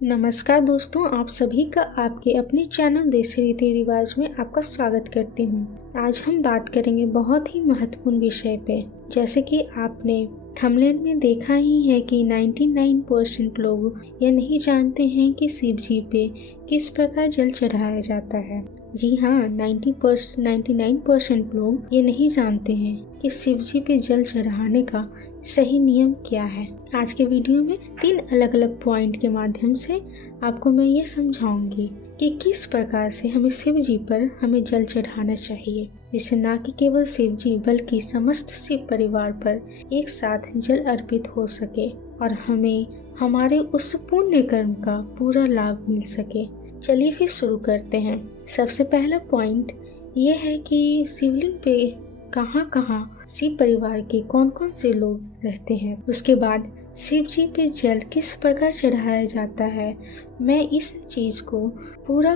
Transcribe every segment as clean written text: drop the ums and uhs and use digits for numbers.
नमस्कार दोस्तों, आप सभी का आपके अपने चैनल देसी रीति रिवाज में आपका स्वागत करती हूँ। आज हम बात करेंगे बहुत ही महत्वपूर्ण विषय पे। जैसे कि आपने थंबनेल में देखा ही है कि 99% लोग ये नहीं जानते हैं कि शिव जी पे किस प्रकार जल चढ़ाया जाता है। जी हाँ, 99% लोग ये नहीं जानते हैं कि शिव जी पे जल चढ़ाने का सही नियम क्या है। आज के वीडियो में 3 अलग अलग पॉइंट के माध्यम से आपको मैं ये समझाऊंगी कि किस प्रकार से हमें शिव जी पर हमें जल चढ़ाना चाहिए, जिससे न कि केवल शिव जी बल्कि समस्त शिव परिवार पर एक साथ जल अर्पित हो सके और हमें हमारे उस पुण्य कर्म का पूरा लाभ मिल सके। चलिए फिर शुरू करते हैं। सबसे पहला पॉइंट ये है कि शिवलिंग पे कहाँ कहाँ शिव परिवार के कौन कौन से लोग रहते हैं। उसके बाद शिव जी पे जल किस प्रकार चढ़ाया जाता है, मैं इस चीज को पूरा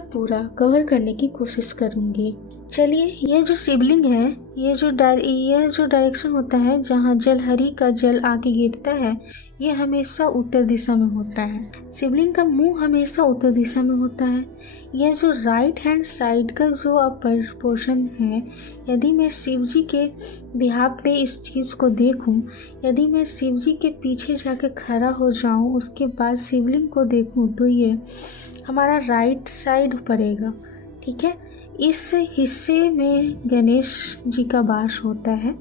कवर करने की कोशिश करूंगी। चलिए, ये जो शिवलिंग है, ये जो डायरेक्शन होता है जहाँ जलहरी का जल आके गिरता है, ये हमेशा उत्तर दिशा में होता है। शिवलिंग का मुंह हमेशा उत्तर दिशा में होता है। यह जो राइट हैंड साइड का जो अपर पोर्शन है, यदि मैं शिव जी के बिहाफ पे इस चीज़ को देखूं, यदि मैं शिव जी के पीछे जाके खड़ा हो जाऊं, उसके बाद शिवलिंग को देखूं, तो ये हमारा राइट साइड पड़ेगा। ठीक है, इस हिस्से में गणेश जी का वास होता है।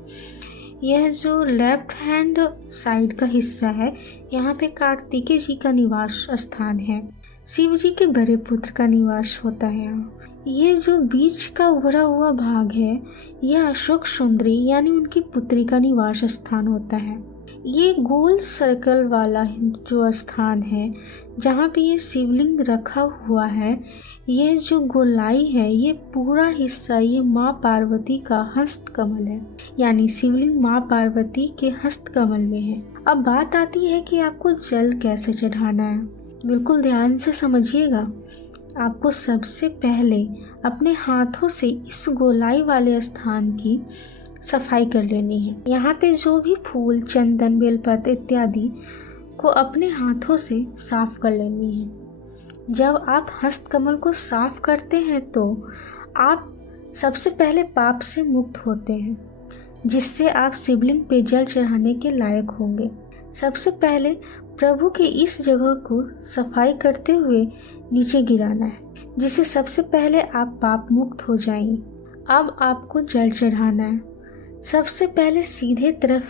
यह जो लेफ्ट हैंड साइड का हिस्सा है, यहाँ पे कार्तिकेय जी का निवास स्थान है। शिव जी के बड़े पुत्र का निवास होता है यहाँ। ये जो बीच का उभरा हुआ भाग है, यह अशोक सुंदरी यानी उनकी पुत्री का निवास स्थान होता है। ये गोल सर्कल वाला जो स्थान है जहाँ पे ये शिवलिंग रखा हुआ है, ये जो गोलाई है, ये पूरा हिस्सा ये माँ पार्वती का हस्त कमल है, यानी शिवलिंग माँ पार्वती के हस्त कमल में है। अब बात आती है कि आपको जल कैसे चढ़ाना है। बिल्कुल ध्यान से समझिएगा। आपको सबसे पहले अपने हाथों से इस गोलाई वाले स्थान की सफाई कर लेनी है। यहाँ पे जो भी फूल, चंदन, बेलपत्र इत्यादि को अपने हाथों से साफ कर लेनी है। जब आप हस्त कमल को साफ करते हैं तो आप सबसे पहले पाप से मुक्त होते हैं, जिससे आप शिवलिंग पे जल चढ़ाने के लायक होंगे। सबसे पहले प्रभु की इस जगह को सफाई करते हुए नीचे गिराना है, जिससे सबसे पहले आप पाप मुक्त हो जाएंगे। अब आपको जल चढ़ाना है। सबसे पहले सीधे तरफ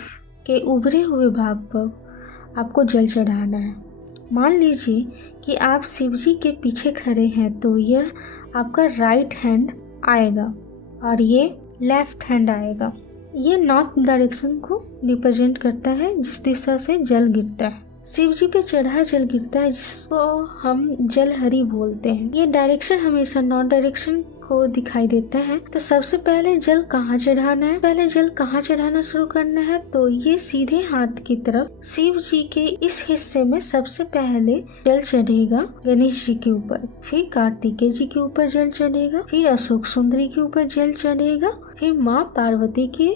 के उभरे हुए भाग पर आपको जल चढ़ाना है। मान लीजिए कि आप शिव जी के पीछे खड़े हैं, तो यह आपका राइट हैंड आएगा और ये लेफ्ट हैंड आएगा। ये नॉर्थ डायरेक्शन को रिप्रेजेंट करता है, जिस दिशा से जल गिरता है। शिव जी पे चढ़ा जल गिरता है, जिसको हम जलहरी बोलते हैं। ये डायरेक्शन हमेशा नॉर्थ डायरेक्शन को दिखाई देता है। तो सबसे पहले जल कहाँ चढ़ाना है, पहले जल कहाँ चढ़ाना शुरू करना है, तो ये सीधे हाथ की तरफ शिव जी के इस हिस्से में सबसे पहले जल चढ़ेगा गणेश जी के ऊपर, फिर कार्तिकेय जी के ऊपर जल चढ़ेगा, फिर अशोक सुंदरी के ऊपर जल चढ़ेगा, फिर माँ पार्वती के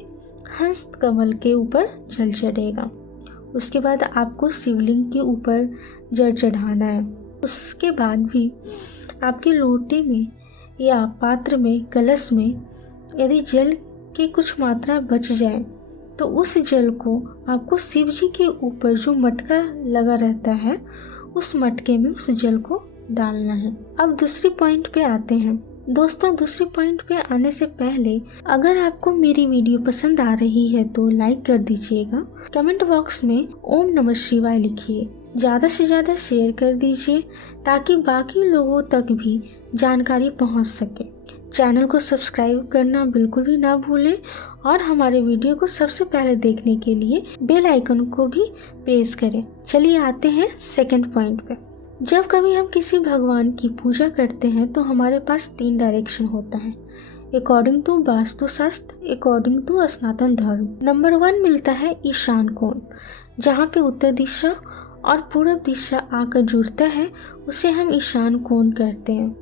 हस्त कमल के ऊपर जल चढ़ेगा। उसके बाद आपको शिवलिंग के ऊपर जल चढ़ाना है। उसके बाद भी आपके लोटे में या पात्र में, कलश में यदि जल की कुछ मात्रा बच जाए, तो उस जल को आपको शिव जी के ऊपर जो मटका लगा रहता है, उस मटके में उस जल को डालना है। अब दूसरी पॉइंट पे आते हैं। दोस्तों, दूसरे पॉइंट पे आने से पहले अगर आपको मेरी वीडियो पसंद आ रही है तो लाइक कर दीजिएगा। कमेंट बॉक्स में ओम नमः शिवाय लिखिए। ज़्यादा से ज़्यादा शेयर कर दीजिए ताकि बाकी लोगों तक भी जानकारी पहुंच सके। चैनल को सब्सक्राइब करना बिल्कुल भी ना भूलें और हमारे वीडियो को सबसे पहले देखने के लिए बेल आइकन को भी प्रेस करें। चलिए आते हैं सेकंड पॉइंट पे। जब कभी हम किसी भगवान की पूजा करते हैं तो हमारे पास 3 डायरेक्शन होता है, according to Vastushastra, according to Sanatan Dharma. Number 1 मिलता है ईशान कोण, जहाँ पे उत्तर दिशा और पूर्व दिशा आकर जुड़ता है, उसे हम ईशान कोण कहते हैं,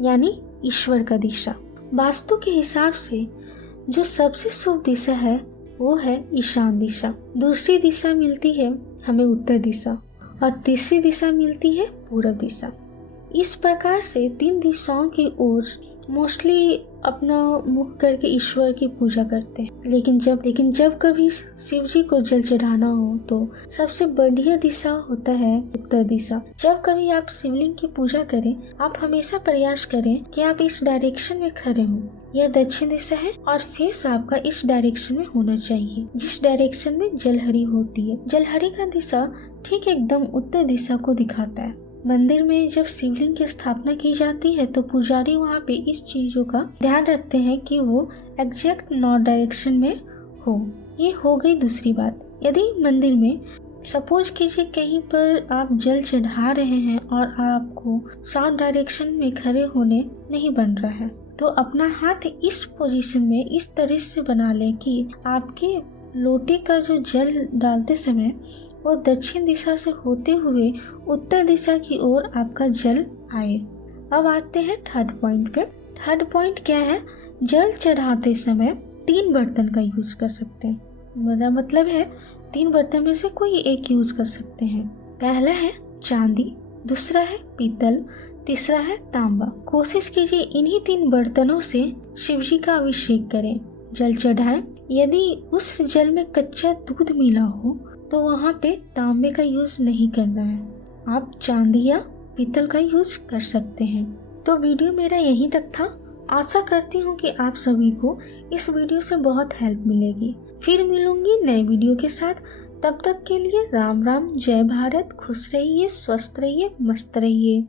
यानी ईश्वर का दिशा। वास्तु के हिसाब से जो सबसे शुभ दिशा है वो है ईशान दिशा। दूसरी दिशा मिलती है हमें उत्तर दिशा और तीसरी दिशा मिलती है पूर्व दिशा। इस प्रकार से 3 दिशाओं की ओर मोस्टली अपना मुख करके ईश्वर की पूजा करते हैं। लेकिन जब कभी शिव जी को जल चढ़ाना हो तो सबसे बढ़िया दिशा होता है उत्तर दिशा। जब कभी आप शिवलिंग की पूजा करें, आप हमेशा प्रयास करें कि आप इस डायरेक्शन में खड़े हों। यह दक्षिण दिशा है और फेस आपका इस डायरेक्शन में होना चाहिए जिस डायरेक्शन में जलहरी होती है। जलहरी का दिशा ठीक एकदम उत्तर दिशा को दिखाता है। मंदिर में जब शिवलिंग की स्थापना की जाती है तो पुजारी वहाँ पे इस चीजों का ध्यान रखते हैं कि वो एग्जैक्ट नॉर्थ डायरेक्शन में हो। ये हो गई दूसरी बात। यदि मंदिर में सपोज कीजिए कहीं पर आप जल चढ़ा रहे हैं और आपको साउथ डायरेक्शन में खड़े होने नहीं बन रहा है, तो अपना हाथ इस पोजीशन में इस तरह से बना लें कि आपके लोटे का जो जल डालते समय वो दक्षिण दिशा से होते हुए उत्तर दिशा की ओर आपका जल आए। अब आते हैं थर्ड पॉइंट पे। थर्ड पॉइंट क्या है? जल चढ़ाते समय 3 बर्तन का यूज कर सकते हैं। मेरा मतलब है 3 बर्तन में से कोई एक यूज कर सकते हैं। पहला है चांदी, दूसरा है पीतल, तीसरा है तांबा। कोशिश कीजिए इन्हीं 3 बर्तनों से शिवजी का अभिषेक करें, जल चढ़ाएं। यदि उस जल में कच्चा दूध मिला हो तो वहाँ पे तांबे का यूज नहीं करना है, आप चांदी या पीतल का यूज कर सकते हैं। तो वीडियो मेरा यहीं तक था। आशा करती हूँ कि आप सभी को इस वीडियो से बहुत हेल्प मिलेगी। फिर मिलूंगी नए वीडियो के साथ। तब तक के लिए राम राम, जय भारत, खुश रहिए, स्वस्थ रहिए, मस्त रहिए।